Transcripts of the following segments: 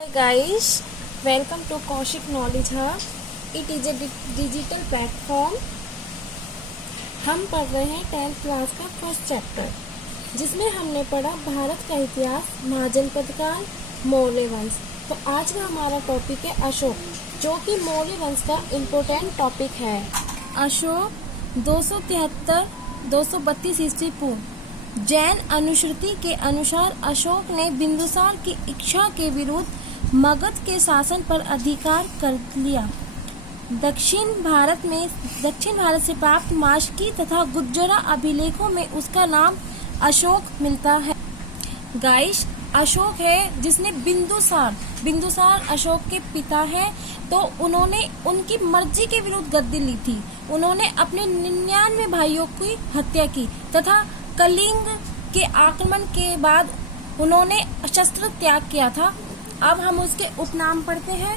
Hi guys, welcome to Kaushik Knowledge Hub. It is a digital platform. हम पढ़ रहे हैं 10th क्लास का फर्स्ट चैप्टर, जिसमें हमने पढ़ा भारत का इतिहास, महाजनपद काल, मौर्य वंश। तो आज का हमारा टॉपिक है अशोक, जो कि मौर्य वंश का इम्पोर्टेंट टॉपिक है। अशोक 232 ईस्वी पूर्व जैन अनुश्रुति के अनुसार अशोक ने बिंदुसार की इच्छा के विरुद्ध मगध के शासन पर अधिकार कर लिया। दक्षिण भारत से प्राप्त माशकी तथा गुज्जरा अभिलेखों में उसका नाम अशोक मिलता है। गाइस, अशोक है जिसने बिंदुसार अशोक के पिता है। तो उन्होंने उनकी मर्जी के विरुद्ध गद्दी ली थी। उन्होंने अपने 99 भाइयों की हत्या की तथा कलिंग के आक्रमण के बाद उन्होंने शस्त्र त्याग किया था। अब हम उसके उपनाम पढ़ते हैं।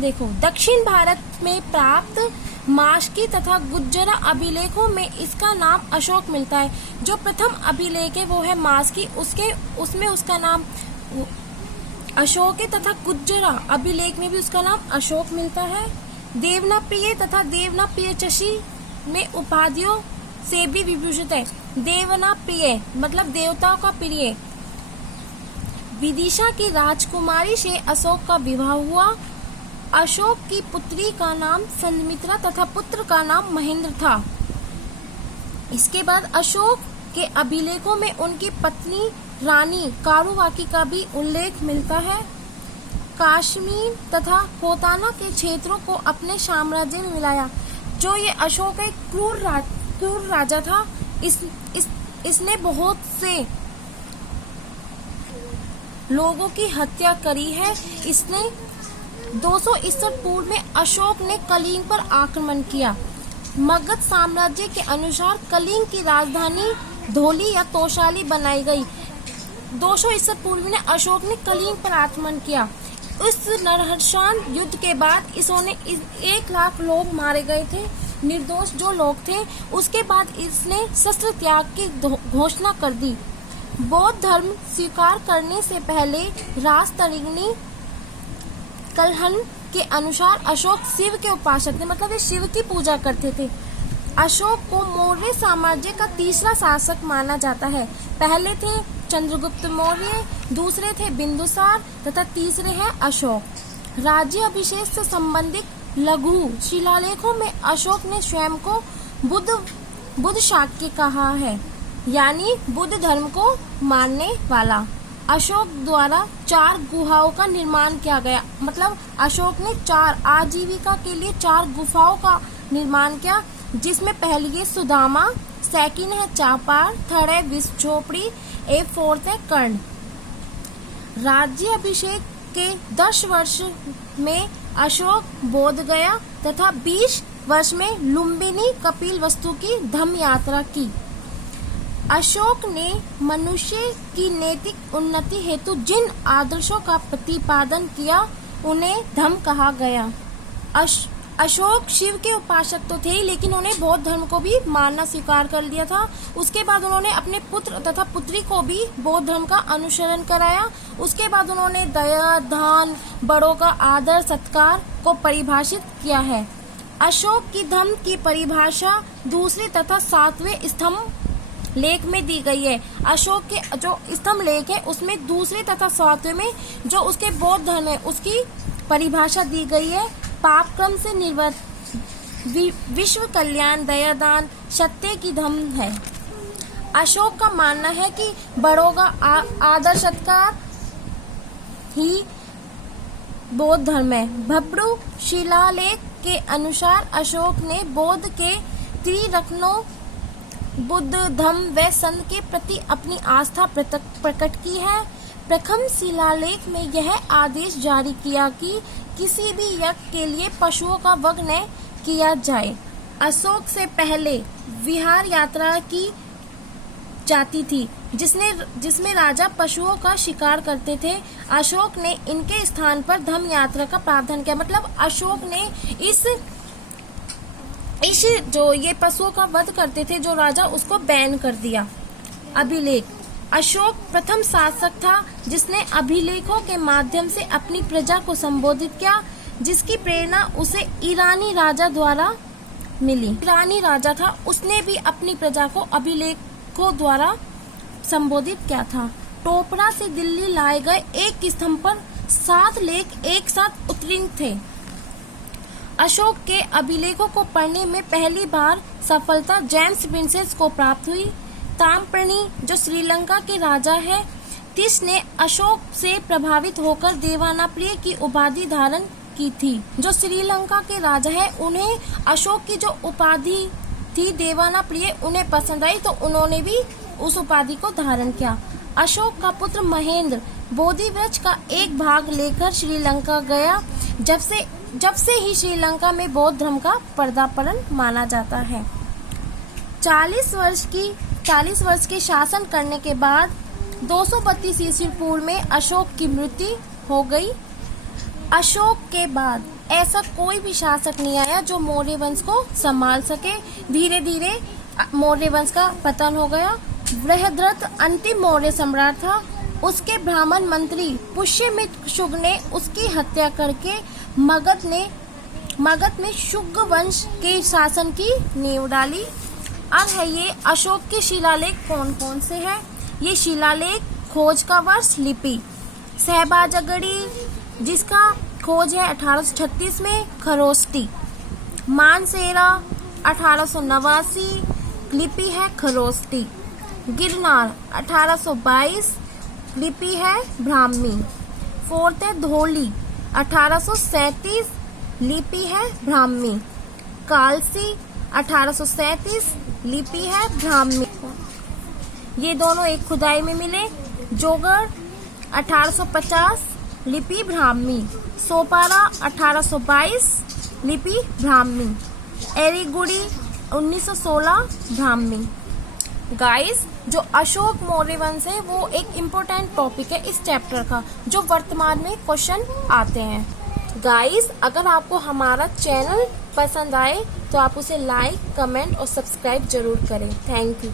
देखो, दक्षिण भारत में प्राप्त माशकी तथा गुज्जरा अभिलेखों में इसका नाम अशोक मिलता है। जो प्रथम अभिलेख है वो है माशकी, उसमें उसका नाम अशोक है तथा गुज्जरा अभिलेख में भी उसका नाम अशोक मिलता है। देवनाप्रिय तथा देवनाप्रियचषी में उपाधियों से भी विभूषित है। देवनाप्रिय मतलब देवताओं का प्रिय। विदिशा की राजकुमारी से अशोक का विवाह हुआ। अशोक की पुत्री का नाम संमित्रा तथा पुत्र का नाम महेंद्र था। इसके बाद अशोक के अभिलेखों में उनकी पत्नी रानी कारुवाकी का भी उल्लेख मिलता है। कश्मीर तथा खोताना के क्षेत्रों को अपने साम्राज्य में मिलाया। जो ये अशोक एक क्रूर राजा था। इसने बहुत से लोगों की हत्या करी है। इसने 261 पूर्व में अशोक ने कलिंग पर आक्रमण किया। मगध साम्राज्य के अनुसार कलिंग की राजधानी धौली या तोशाली बनाई गई। 261 पूर्व में अशोक ने कलिंग पर आक्रमण किया। इस नरहंसान युद्ध के बाद इसने 1 लाख लोग मारे गए थे, निर्दोष जो लोग थे। उसके बाद इसने शस्त्र त्याग की घोषणा कर दी। बौद्ध धर्म स्वीकार करने से पहले राजतरिणी कलहन के अनुसार अशोक शिव के उपासक थे, मतलब ये शिव की पूजा करते थे। अशोक को मौर्य साम्राज्य का तीसरा शासक माना जाता है। पहले थे चंद्रगुप्त मौर्य, दूसरे थे बिंदुसार तथा तीसरे हैं अशोक। राज्य अभिषेक से संबंधित लघु शिलालेखों में अशोक ने स्वयं को बुद्ध शाक्य कहा है, यानी बुद्ध धर्म को मानने वाला। अशोक द्वारा 4 गुहाओं का निर्माण किया गया, मतलब अशोक ने 4 आजीविका के लिए 4 गुफाओं का निर्माण किया, जिसमें पहली है सुदामा, सेकंड है चापार, थर्ड है विषझोपड़ी, फोर्थ है कर्ण। राज्य अभिषेक के 10 वर्ष में अशोक बोध गया तथा 20 वर्ष में लुम्बिनी कपिलवस्तु की धम्म यात्रा की। अशोक ने मनुष्य की नैतिक उन्नति हेतु जिन आदर्शों का प्रतिपादन किया उन्हें धम्म कहा गया। अशोक शिव के उपासक तो थे, लेकिन उन्हें बौद्ध धर्म को भी मानना स्वीकार कर लिया था। उसके बाद उन्होंने अपने पुत्र तथा पुत्री को भी बौद्ध धर्म का अनुसरण कराया। उसके बाद उन्होंने दया, दान, बड़ों का आदर सत्कार को परिभाषित किया है। अशोक की धम्म की परिभाषा दूसरे तथा 7वें स्तंभ लेख में दी गई है। अशोक के जो स्तंभ लेख है उसमें दूसरे तथा 7वें में जो उसके बौद्ध धर्म है उसकी परिभाषा दी गई है। पाप क्रम से निर्वृत्त, विश्व कल्याण, दयादान, सत्य की धम्म है। अशोक का मानना है कि बड़ों का आदर सत्कार ही बौद्ध धर्म है। भब्रू शिलालेख के अनुसार अशोक ने बौद्ध के त्रिरत्नों बुद्ध, धम्म व संत के प्रति अपनी आस्था प्रकट की है। प्रथम शिलालेख में यह आदेश जारी किया कि किसी भी यज्ञ के लिए पशुओं का वध न किया जाए। अशोक से पहले विहार यात्रा की जाती थी, जिसमें राजा पशुओं का शिकार करते थे। अशोक ने इनके स्थान पर धम्म यात्रा का प्रावधान किया, मतलब अशोक ने इस जो ये पशुओं का वध करते थे जो राजा, उसको बैन कर दिया। अभिलेख अशोक प्रथम शासक था जिसने अभिलेखों के माध्यम से अपनी प्रजा को संबोधित किया, जिसकी प्रेरणा उसे ईरानी राजा द्वारा मिली। ईरानी राजा था, उसने भी अपनी प्रजा को अभिलेखों द्वारा संबोधित किया था। टोपरा से दिल्ली लाए गए एक स्तंभ पर 7 लेख एक साथ उत्कीर्ण थे। अशोक के अभिलेखों को पढ़ने में पहली बार सफलता जेम्स प्रिंसेस को प्राप्त हुई। ताम्रपर्णी, जो श्रीलंका के राजा है, तिस ने अशोक से प्रभावित होकर देवानाप्रिय की उपाधि धारण की थी। जो श्रीलंका के राजा है, उन्हें अशोक की जो उपाधि थी देवानाप्रिय उन्हें पसंद आई, तो उन्होंने भी उस उपाधि को धारण किया। अशोक का पुत्र महेंद्र बोधि वृक्ष का एक भाग लेकर श्रीलंका गया। जब से ही श्रीलंका में बौद्ध धर्म का पदार्पण माना जाता है। 40 वर्ष के शासन करने के बाद 232 ईस्वी पूर्व में अशोक की मृत्यु हो गई। अशोक के बाद ऐसा कोई भी शासक नहीं आया जो मौर्य वंश को संभाल सके। धीरे धीरे मौर्य वंश का पतन हो गया। बृहद्रथ अंतिम मौर्य सम्राट था। उसके ब्राह्मण मंत्री पुष्यमित्र शुंग ने उसकी हत्या करके मगध में शुंग वंश के शासन की नींव डाली। अब है ये अशोक के शिलालेख कौन कौन से हैं। ये शिलालेख खोज का वर्ष लिपि सहबाजागढ़ी, जिसका खोज है 1836 में, खरोष्टी मानसेरा 1889, लिपि है खरोष्टी। गिरनार 1822, लिपि है ब्राह्मी। फोर्थ है धौली 1837, लिपि है ब्राह्मी। कालसी 1837, लिपि है ब्राह्मी। ये दोनों एक खुदाई में मिले। जोगढ़ 1850, लिपि ब्राह्मी। सोपारा 1822, लिपि ब्राह्मी। एरीगुड़ी 1916, ब्राह्मी। गाइस, जो अशोक मौर्य वंश है वो एक इम्पोर्टेंट टॉपिक है इस चैप्टर का, जो वर्तमान में क्वेश्चन आते हैं। गाइस, अगर आपको हमारा चैनल पसंद आए तो आप उसे लाइक, कमेंट और सब्सक्राइब जरूर करें। Thank you.